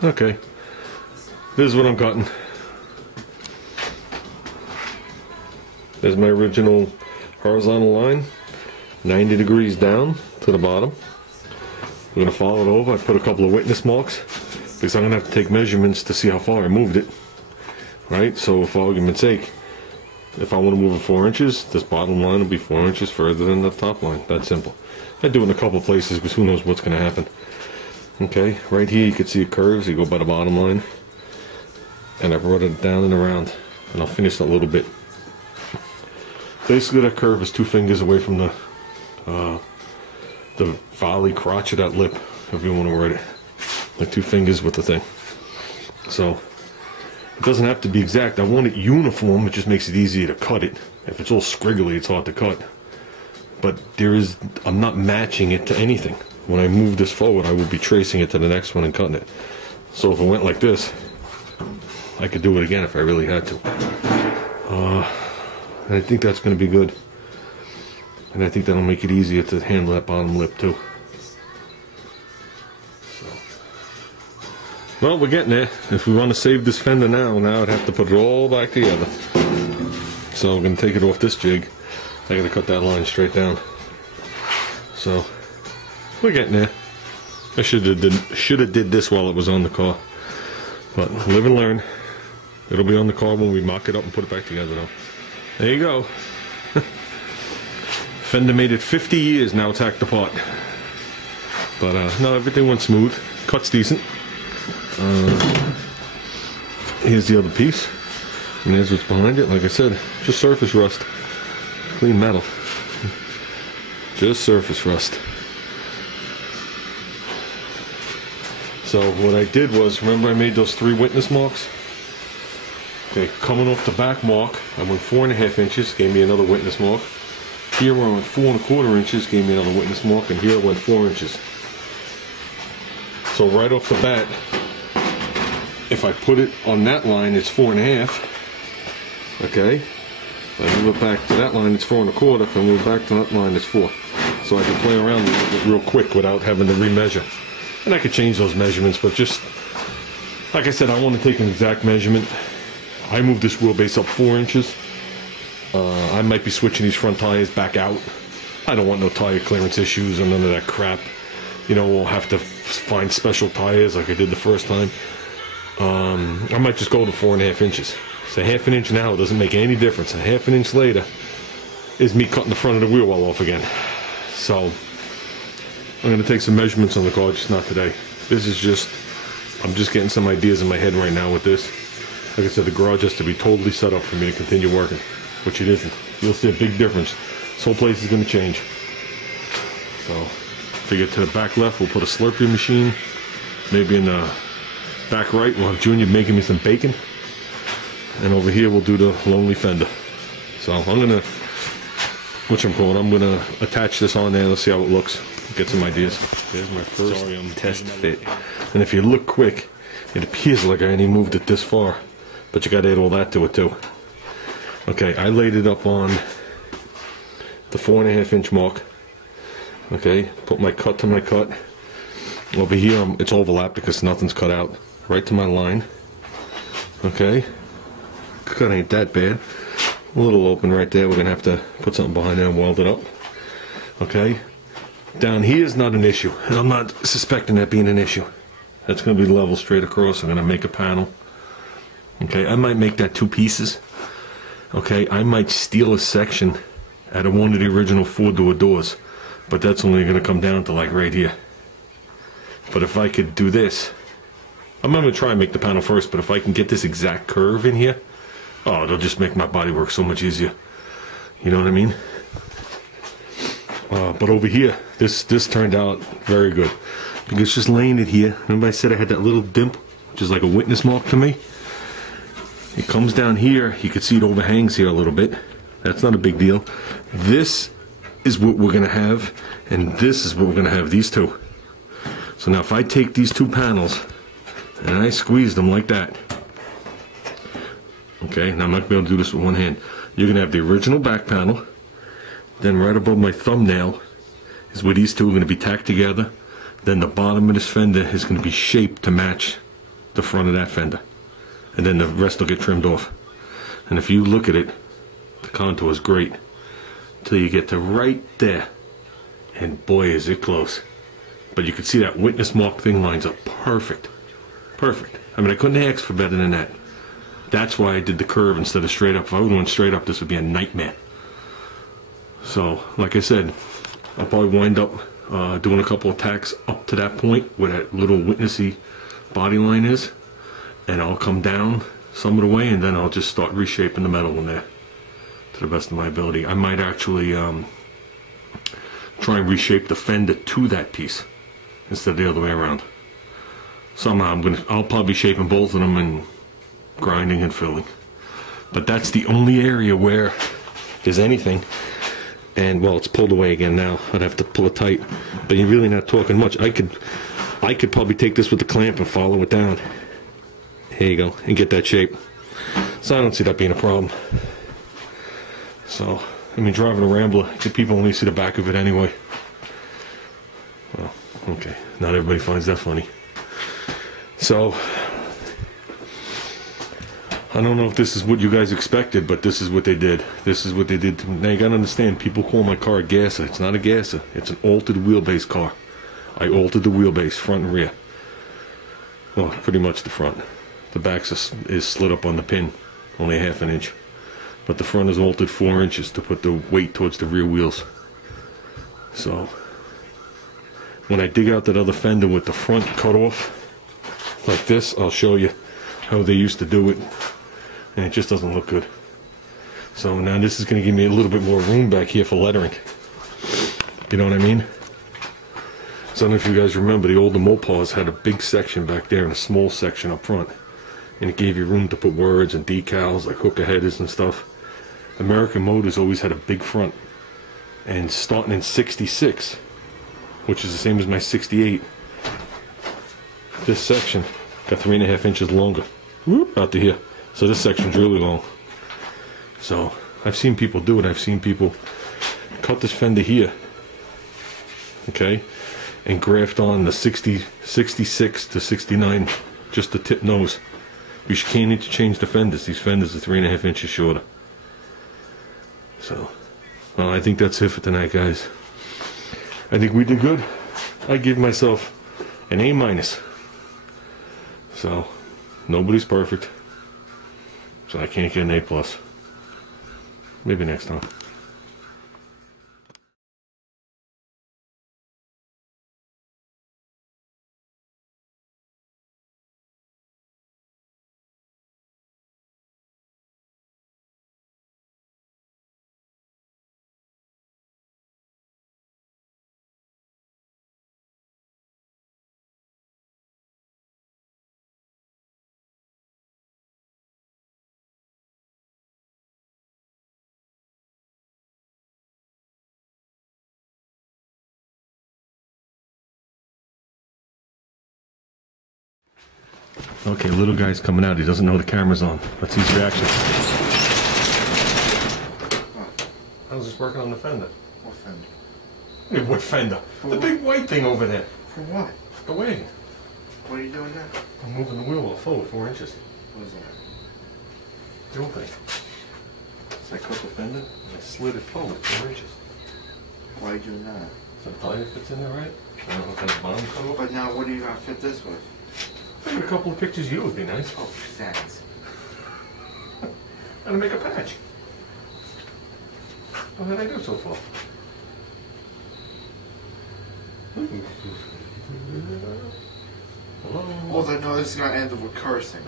Okay, this is what I'm cutting. There's my original horizontal line, 90 degrees down to the bottom. We're going to follow it over. I put a couple of witness marks because I'm going to have to take measurements to see how far I moved it. Right? So for argument's sake, if I want to move it 4 inches, this bottom line will be 4 inches further than the top line. That's simple. I do it in a couple of places because who knows what's going to happen. Okay, right here you can see it curves. You go by the bottom line. And I brought it down and around. And I'll finish that a little bit. Basically that curve is 2 fingers away from the volley crotch of that lip, if you want to word it. Like 2 fingers with the thing. So, it doesn't have to be exact. I want it uniform. It just makes it easier to cut it. If it's all scriggly, it's hard to cut. But I'm not matching it to anything. When I move this forward, I will be tracing it to the next one and cutting it. So if it went like this, I could do it again if I really had to. And I think that's going to be good. And I think that'll make it easier to handle that bottom lip too. So. Well, we're getting there. If we want to save this Fender now I'd have to put it all back together. So we're going to take it off this jig. I got to cut that line straight down. So, we're getting there. I should have did this while it was on the car. But live and learn. It'll be on the car when we mock it up and put it back together though. There you go. Fender made it 50 years now it's hacked apart. But no, everything went smooth. Cut's decent. Here's the other piece. And here's what's behind it. Like I said, just surface rust. Clean metal. Just surface rust. So what I did was, remember I made those 3 witness marks? Okay, coming off the back mark, I went 4.5 inches, gave me another witness mark. Here I went 4.25 inches, gave me another witness mark, and here I went 4 inches. So right off the bat, if I put it on that line, it's 4.5. Okay, if I move it back to that line, it's 4.25. If I move it back to that line, it's 4. So I can play around with it real quick without having to remeasure. And I could change those measurements, but just, like I said, I want to take an exact measurement. I moved this wheelbase up 4 inches. I might be switching these front tires back out. I don't want no tire clearance issues or none of that crap. You know, we'll have to find special tires like I did the first time. I might just go to 4.5 inches. So 1/2 inch now doesn't make any difference. 1/2 inch later is me cutting the front of the wheel well off again. So I'm going to take some measurements on the car, just not today. This is just, I'm just getting some ideas in my head right now with this. Like I said, the garage has to be totally set up for me to continue working, which it isn't. You'll see a big difference. This whole place is going to change. So, if we get to the back left, we'll put a Slurpee machine. Maybe in the back right, we'll have Junior making me some bacon. And over here, we'll do the Lonely Fender. So, I'm going to, I'm going to attach this on there. Let's see how it looks. Get some ideas. There's my first test fit. And if you look quick, it appears like I only moved it this far. But you got to add all that to it too. Okay, I laid it up on the 4.5 inch mark. Okay, put my cut to my cut. Over here, it's overlapped because nothing's cut out. Right to my line. Okay, cut ain't that bad. A little open right there. We're gonna have to put something behind there and weld it up. Okay, down here is not an issue, and I'm not suspecting that being an issue. That's gonna be level straight across. I'm gonna make a panel. Okay, I might make that 2 pieces. Okay, I might steal a section out of one of the original 4-door doors, but that's only going to come down to like right here. But if I could do this, I'm going to try and make the panel first, but if I can get this exact curve in here, oh, it'll just make my body work so much easier. You know what I mean? But over here, this turned out very good. Because just laying it here, remember I said I had that little dimp, which is like a witness mark to me? It comes down here, you can see it overhangs here a little bit. That's not a big deal. This is what we're going to have, and this is what we're going to have, these two. So now if I take these 2 panels, and I squeeze them like that. Okay, now I'm not going to be able to do this with one hand. You're going to have the original back panel, then right above my thumbnail is where these two are going to be tacked together. Then the bottom of this fender is going to be shaped to match the front of that fender, and then the rest will get trimmed off. And if you look at it, the contour is great till you get to right there, and boy is it close. But you can see that witness mark thing lines up perfect. Perfect. I mean, I couldn't ask for better than that. That's why I did the curve instead of straight up. If I would have went straight up, this would be a nightmare. So, like I said, I'll probably wind up doing a couple of tacks up to that point where that little witnessy body line is, and I'll come down some of the way, and then I'll just start reshaping the metal in there to the best of my ability. I might actually try and reshape the fender to that piece instead of the other way around. Somehow I'll probably be shaping both of them and grinding and filling. But that's the only area where there's anything. And well, it's pulled away again now. I'd have to pull it tight. But you're really not talking much. I could probably take this with the clamp and follow it down. There you go, and get that shape. So I don't see that being a problem. So, I mean, driving a Rambler, the people only see the back of it anyway. Well, okay, not everybody finds that funny. So, I don't know if this is what you guys expected, but this is what they did. This is what they did. Now you gotta understand, people call my car a gasser. It's not a gasser. It's an altered wheelbase car. I altered the wheelbase, front and rear. Well, pretty much the front. The back is slid up on the pin, only a ½ an inch. But the front is altered 4 inches to put the weight towards the rear wheels. So, when I dig out that other fender with the front cut off, like this, I'll show you how they used to do it. And it just doesn't look good. So now this is going to give me a little bit more room back here for lettering. You know what I mean? So I don't know if you guys remember, the older Mopars had a big section back there and a small section up front. And it gave you room to put words and decals like hooker headers and stuff. American Motors always had a big front. And starting in '66, which is the same as my '68, this section got 3.5 inches longer. Whoop, out to here. So this section's really long. So I've seen people do it. I've seen people cut this fender here, okay, and graft on the 66 to 69, just the tip nose. You can't interchange the fenders. These fenders are 3.5 inches shorter. So, well, I think that's it for tonight, guys. I think we did good. I give myself an A-. So, nobody's perfect. So I can't get an A+. Maybe next time. Okay, little guy's coming out. He doesn't know the camera's on. Let's see his reaction. I was just working on the fender. What fender? Hey, what fender? For the what? big white thing over there. For what? The Wagon. What are you doing now? I'm moving the wheel forward 4 inches. What is that? The whole thing. So I cut the fender and I slid it forward 4 inches. Why are you doing that? So the tire fits in there right. I don't know if that's bottom cut off. But now what are you going to fit this with? I think a couple of pictures of you would be nice. Oh, thanks. And to make a patch. What did I do so far? Hello? All I know is going to end up with cursing.